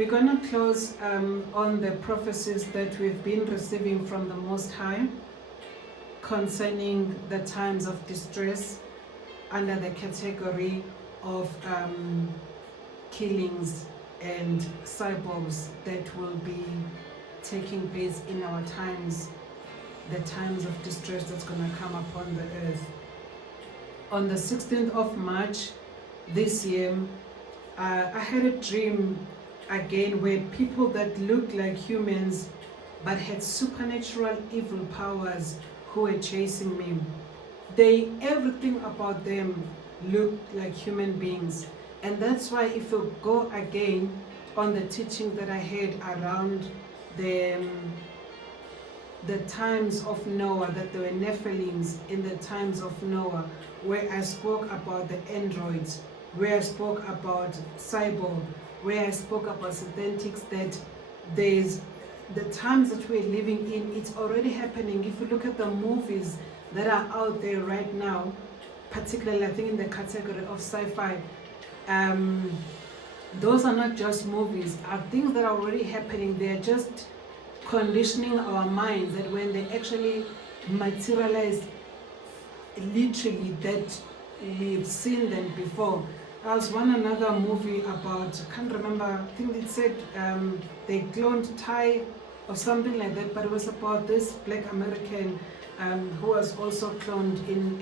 We're going to close on the prophecies that we've been receiving from the Most High concerning the times of distress under the category of killings and cyborgs that will be taking place in our times, the times of distress that's going to come upon the earth. On the 16th of March this year, I had a dream again where people that looked like humans but had supernatural evil powers who were chasing me. Everything about them looked like human beings. And that's why if you go again on the teaching that I had around the times of Noah, that there were Nephilims in the times of Noah, where I spoke about the androids, where I spoke about Cyborg, where I spoke about synthetics, that there's the times that we're living in, it's already happening. If you look at the movies that are out there right now, particularly I think in the category of sci-fi, those are not just movies, are things that are already happening. They're just conditioning our minds that when they actually materialize, literally, that we've seen them before. There was another movie about, I can't remember, I think it said they cloned Thai or something like that, but it was about this black American who was also cloned in,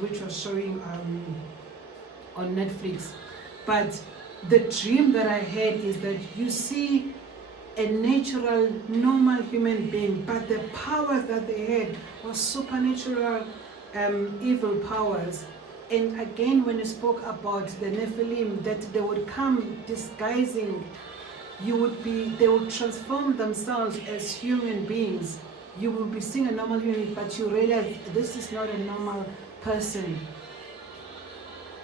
which was showing on Netflix. But the dream that I had is that you see a natural, normal human being, but the powers that they had were supernatural evil powers. And again, when you spoke about the Nephilim, that they would come disguising, they would transform themselves as human beings. You will be seeing a normal human, but you realize this is not a normal person.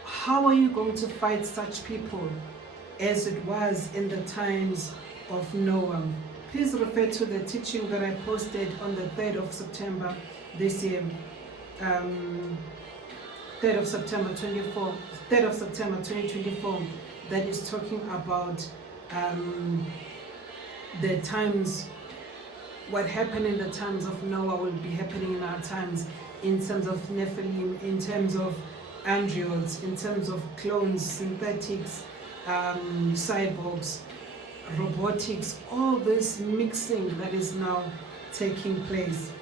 How are you going to fight such people as it was in the times of Noah? Please refer to the teaching that I posted on the 3rd of September this year. 3rd of September 2024, that is talking about the times, what happened in the times of Noah will be happening in our times, in terms of Nephilim, in terms of androids, in terms of clones, synthetics, cyborgs, robotics, all this mixing that is now taking place.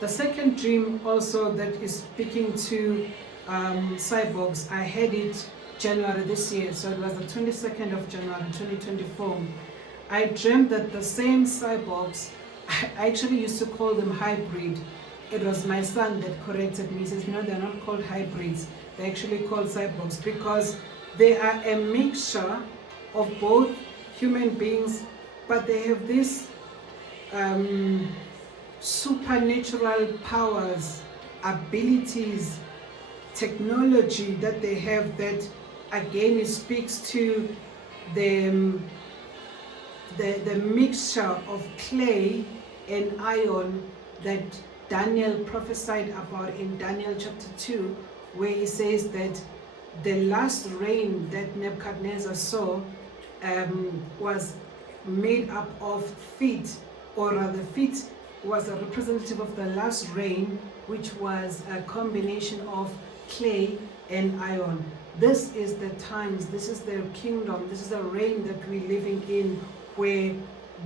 The second dream also that is speaking to cyborgs, I had it January this year, so it was the 22nd of January 2024. I dreamt that the same cyborgs, I actually used to call them hybrid. It was my son that corrected me. He says, no, they're not called hybrids. They're actually called cyborgs because they are a mixture of both human beings, but they have this supernatural powers, abilities, technology that they have, that again it speaks to the mixture of clay and iron that Daniel prophesied about in Daniel chapter 2, where he says that the last rain that Nebuchadnezzar saw was made up of feet, or rather feet was a representative of the last rain, which was a combination of clay and iron. This is the times, this is the kingdom, this is the reign that we're living in, where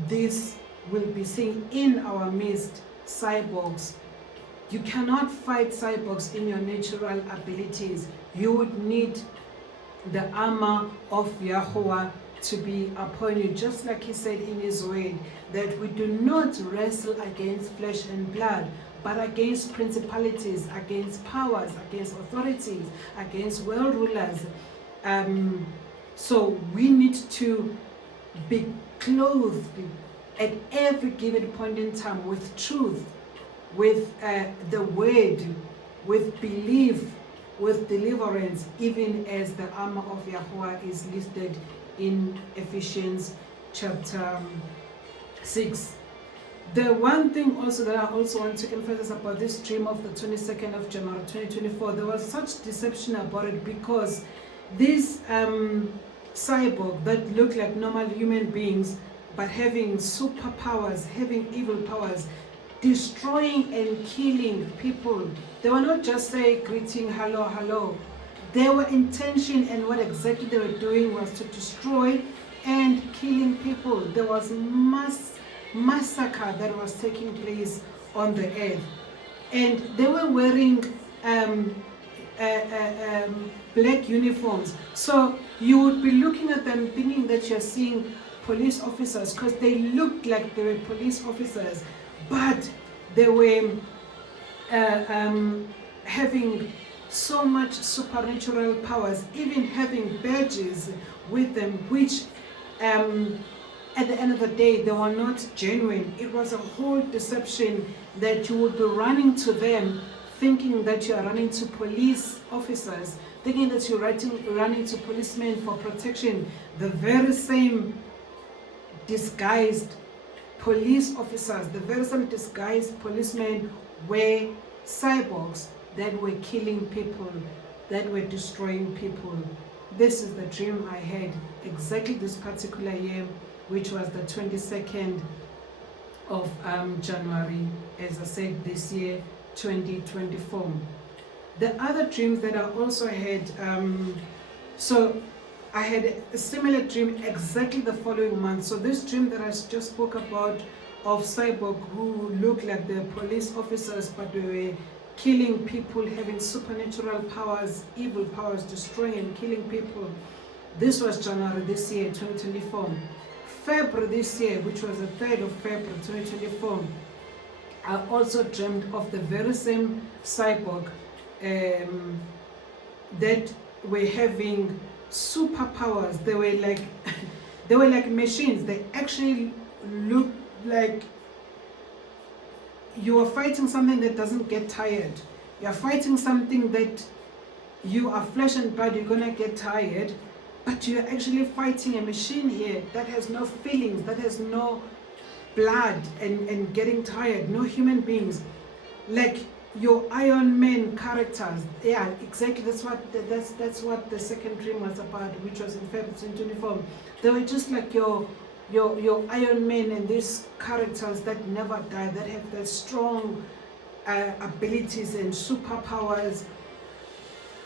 this will be seen in our midst, cyborgs. You cannot fight cyborgs in your natural abilities. You would need the armor of Yahuwah to be upon you, just like he said in his word, that we do not wrestle against flesh and blood, but against principalities, against powers, against authorities, against world rulers. So we need to be clothed at every given point in time with truth, with the word, with belief, with deliverance, even as the armor of Yahuwah is listed in Ephesians chapter 6. The one thing also that I also want to emphasize about this dream of the 22nd of January 2024, there was such deception about it because these cyborg that look like normal human beings, but having superpowers, having evil powers, destroying and killing people. They were not just saying greeting, hello, hello. Their intention and what exactly they were doing was to destroy and killing people. There was massacre that was taking place on the earth. And they were wearing black uniforms. So you would be looking at them thinking that you're seeing police officers, because they looked like they were police officers, but they were having so much supernatural powers, even having badges with them, which at the end of the day, they were not genuine. It was a whole deception that you would be running to them thinking that you are running to police officers, thinking that you're running to policemen for protection. The very same disguised police officers, the very same disguised policemen were cyborgs that were killing people, that were destroying people. This is the dream I had exactly this particular year, which was the 22nd of January, as I said, this year, 2024. The other dreams that I also had, so I had a similar dream exactly the following month. So this dream that I just spoke about of cyborg who looked like the police officers, but they were killing people, having supernatural powers, evil powers, destroying and killing people. This was January this year, 2024. February this year, which was the 3rd of February 2024, I also dreamed of the very same cyborg that were having superpowers. They were like they were like machines. They actually looked like you are fighting something that doesn't get tired. You are fighting something that you are flesh and blood, you're gonna get tired, but you're actually fighting a machine here that has no feelings, that has no blood and getting tired, no human beings. Like your Iron Man characters. Yeah, exactly. That's what the second dream was about, which was in February 2024. They were just like your Iron Man and these characters that never die, that have that strong abilities and superpowers,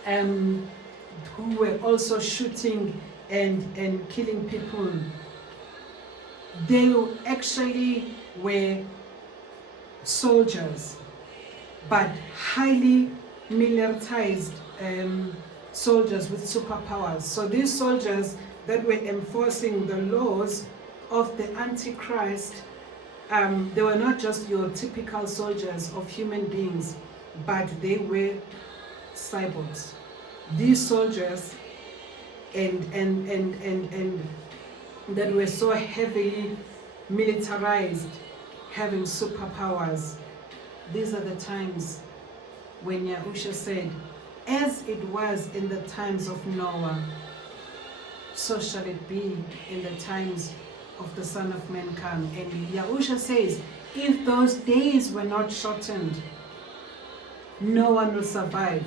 who were also shooting and killing people. They actually were soldiers, but highly militarized soldiers with superpowers. So these soldiers that were enforcing the laws of the Antichrist, they were not just your typical soldiers of human beings, but they were cyborgs. These soldiers and that were so heavily militarized, having superpowers. These are the times when Yahusha said, as it was in the times of Noah, so shall it be in the times of the Son of Man come. And Yahusha says, if those days were not shortened, no one will survive.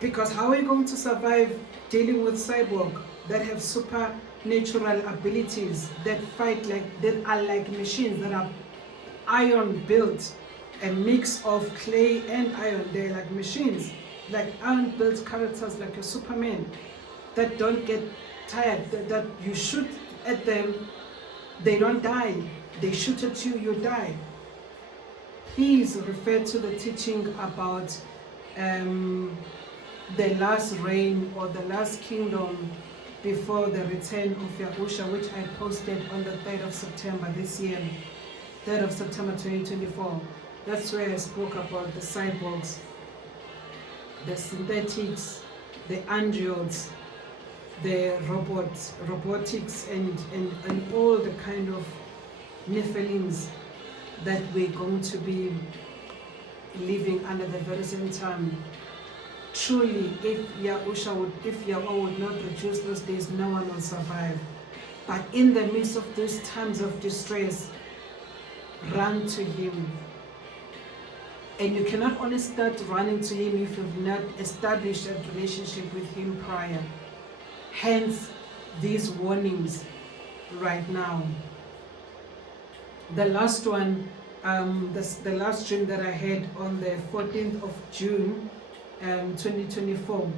Because how are you going to survive dealing with cyborg that have supernatural abilities, that fight like, that are like machines, that are iron built, a mix of clay and iron? They're like machines, like iron built characters, like a Superman, that don't get tired, that you shoot at them, they don't die. They shoot at you, you die. Please refer to the teaching about the last reign or the last kingdom before the return of Yahusha, which I posted on the 3rd of September this year, 3rd of September 2024. That's where I spoke about the cyborgs, the synthetics, the androids, the robotics, and all the kind of Nephilims that we're going to be living under the very same time. Truly, if Yahweh would not reduce those days, no one will survive. But in the midst of these times of distress, run to Him. And you cannot only start running to Him if you've not established a relationship with Him prior. Hence, these warnings right now. The last one, the last dream that I had on the 14th of June, 2024.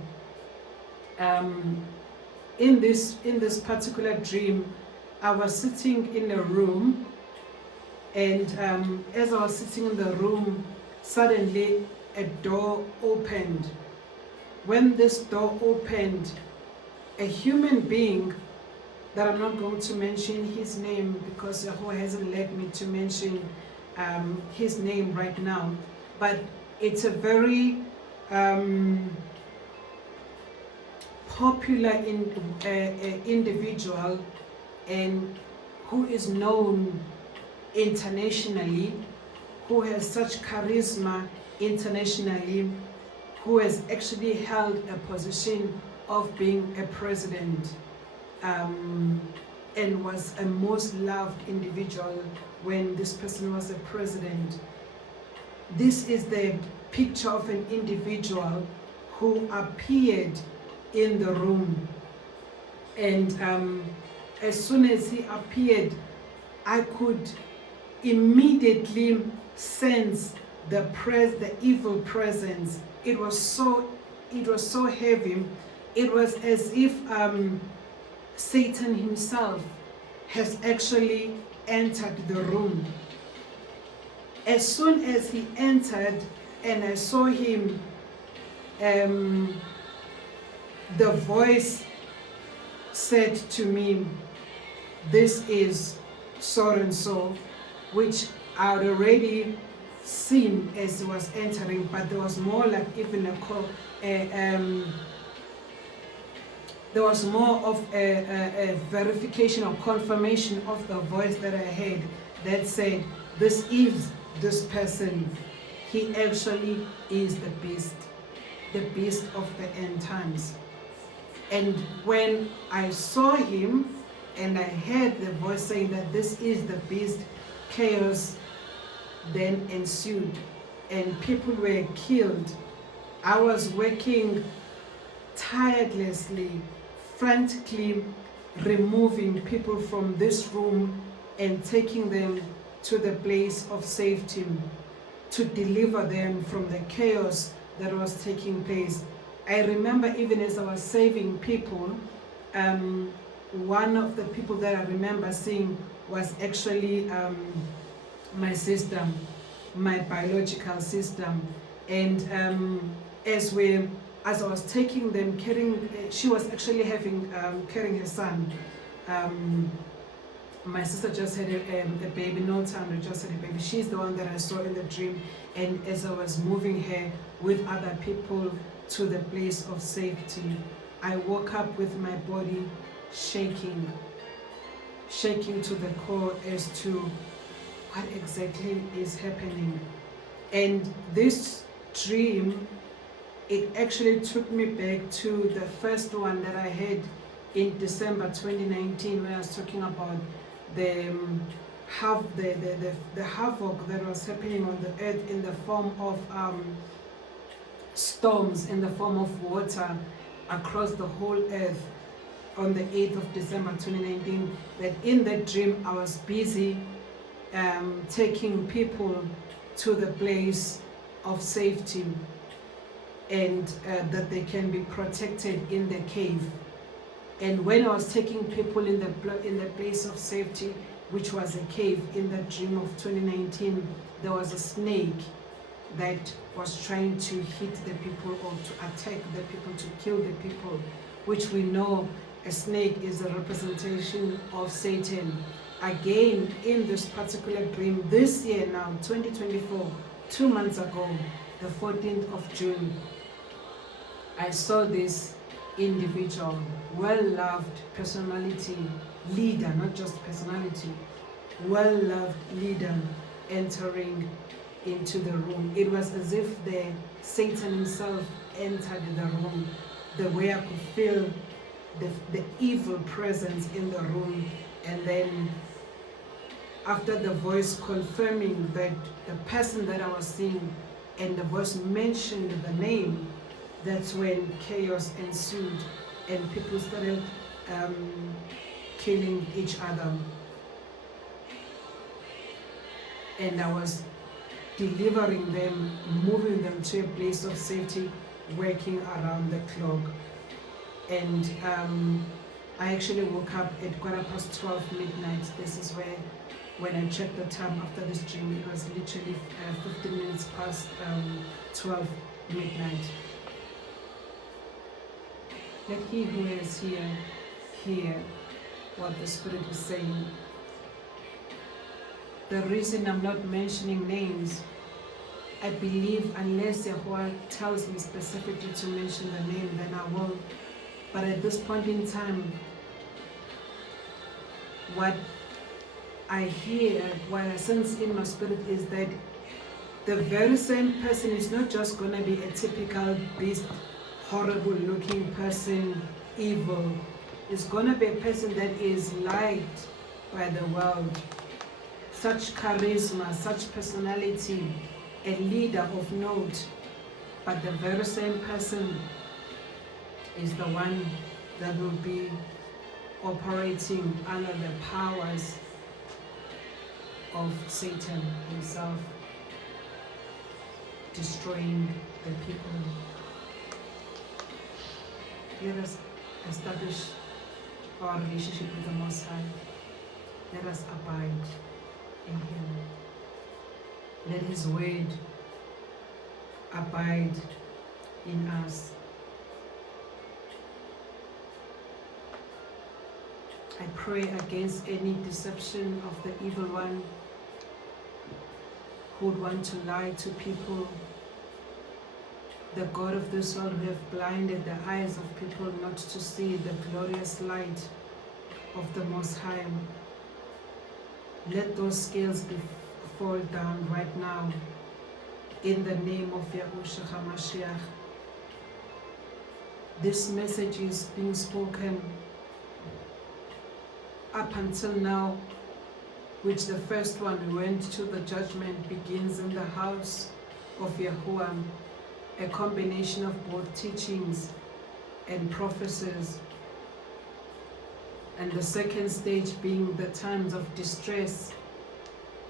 In this particular dream, I was sitting in a room, and as I was sitting in the room, suddenly a door opened. When this door opened, a human being that I'm not going to mention his name because Yahweh hasn't led me to mention his name right now, but it's a very popular individual, and who is known internationally, who has such charisma internationally, who has actually held a position of being a president, and was a most loved individual when this person was a president. This is the picture of an individual who appeared in the room, and as soon as he appeared, I could immediately sense the evil presence. It was so heavy. It was as if Satan himself has actually entered the room. As soon as he entered and I saw him, the voice said to me, "This is so and so," which I had already seen as he was entering, but there was more like even there was more of a verification or confirmation of the voice that I heard that said, "This is this person. He actually is the beast of the end times." And when I saw him and I heard the voice saying that this is the beast, chaos then ensued and people were killed. I was working tirelessly, frantically removing people from this room and taking them to the place of safety to deliver them from the chaos that was taking place. I remember even as I was saving people, one of the people that I remember seeing was actually my sister, my biological sister. And as I was taking them, she was actually carrying her son. My sister just had a baby, no time, just had a baby. She's the one that I saw in the dream. And as I was moving her with other people to the place of safety, I woke up with my body shaking to the core as to what exactly is happening. And this dream, it actually took me back to the first one that I had in December 2019, when I was talking about the havoc that was happening on the earth in the form of storms, in the form of water across the whole earth on the 8th of December 2019. That in that dream I was busy taking people to the place of safety, and that they can be protected in the cave. And when I was taking people in the place of safety, which was a cave, in the dream of 2019, there was a snake that was trying to hit the people or to attack the people, to kill the people, which we know a snake is a representation of Satan. Again, in this particular dream, this year now, 2024, 2 months ago, the 14th of June, I saw this individual, well-loved personality, leader, not just personality, well-loved leader entering into the room. It was as if Satan himself entered the room, the way I could feel the evil presence in the room. And then after the voice confirming that the person that I was seeing, and the voice mentioned the name, that's when chaos ensued and people started killing each other. And I was delivering them, moving them to a place of safety, working around the clock. And I actually woke up at 12:15 midnight. This is where, when I checked the time after this dream, it was literally 15 minutes past 12 midnight. Let he who is here hear what the Spirit is saying. The reason I'm not mentioning names, I believe unless Yahweh tells me specifically to mention the name, then I will. But at this point in time, what I hear, what I sense in my spirit is that the very same person is not just going to be a typical beast, horrible looking person, evil. It's going to be a person that is liked by the world. Such charisma, such personality, a leader of note. But the very same person is the one that will be operating under the powers of Satan himself, destroying the people. Let us establish our relationship with the Most High. Let us abide in Him. Let His word abide in us. I pray against any deception of the evil one who would want to lie to people. The God of this world who have blinded the eyes of people not to see the glorious light of the Most High. Let those scales fall down right now in the name of Yahushua HaMashiach. This message is being spoken up until now, which the first one went to the judgment begins in the house of Yahuwah, a combination of both teachings and prophecies. And the second stage being the times of distress,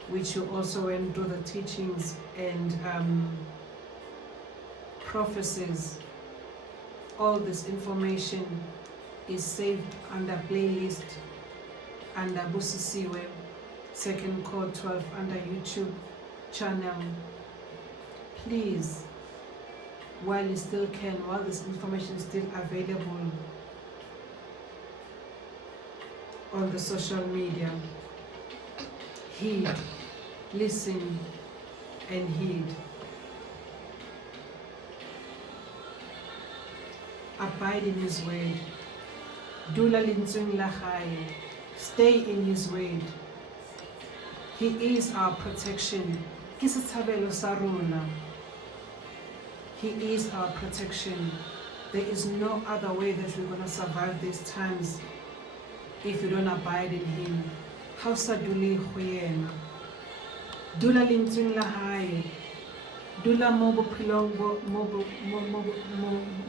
which you also went through the teachings and prophecies. All this information is saved under playlist under Busisiwe, Second Code 12 under YouTube channel. Please, while you still can, while this information is still available on the social media, heed, listen, and heed. Abide in His word. Dula lintsweng la gae. Stay in His word. He is our protection. Ke setshabelo sa rona. He is our protection. There is no other way that we're going to survive these times if you don't abide in Him. How sa dule go yena. Dula lentsweng la hae. Dula mo bophelong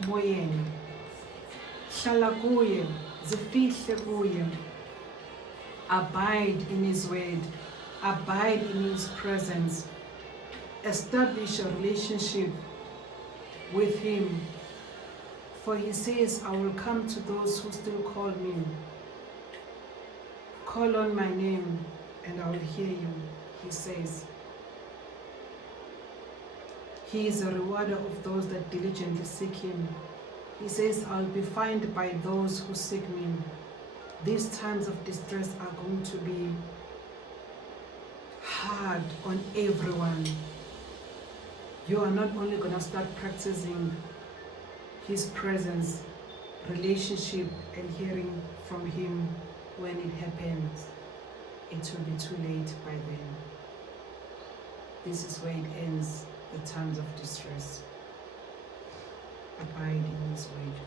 mo yena. Hlala kuye, zifihle kuye. Abide in His word. Abide in His presence. Establish a relationship with Him. For He says, I will come to those who still call me. Call on my name and I will hear you, He says. He is a rewarder of those that diligently seek Him. He says, I'll be found by those who seek me. These times of distress are going to be hard on everyone. You are not only going to start practicing His presence, relationship, and hearing from Him when it happens. It will be too late by then. This is where it ends, the times of distress. Abide in His word.